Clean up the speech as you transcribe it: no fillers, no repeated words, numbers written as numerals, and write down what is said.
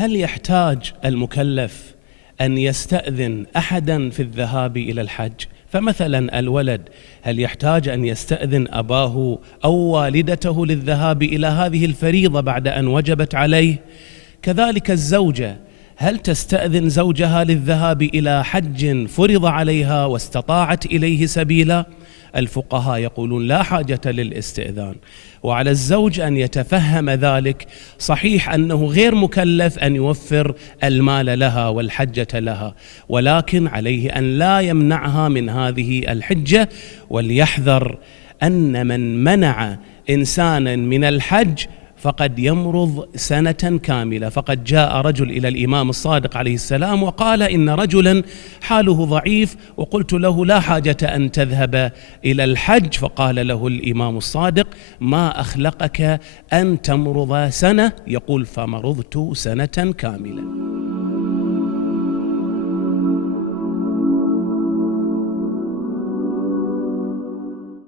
هل يحتاج المكلف أن يستأذن أحدا في الذهاب إلى الحج؟ فمثلا الولد هل يحتاج أن يستأذن أباه أو والدته للذهاب إلى هذه الفريضة بعد أن وجبت عليه؟ كذلك الزوجة هل تستأذن زوجها للذهاب إلى حج فرض عليها واستطاعت إليه سبيلا؟ الفقهاء يقولون لا حاجة للاستئذان، وعلى الزوج أن يتفهم ذلك. صحيح أنه غير مكلف أن يوفر المال لها والحجة لها، ولكن عليه أن لا يمنعها من هذه الحجة، وليحذر أن من منع إنسانا من الحج فقد يمرض سنة كاملة. فقد جاء رجل إلى الإمام الصادق عليه السلام وقال إن رجلا حاله ضعيف وقلت له لا حاجة أن تذهب إلى الحج، فقال له الإمام الصادق ما أخلقك أن تمرض سنة؟ يقول فمرضت سنة كاملة.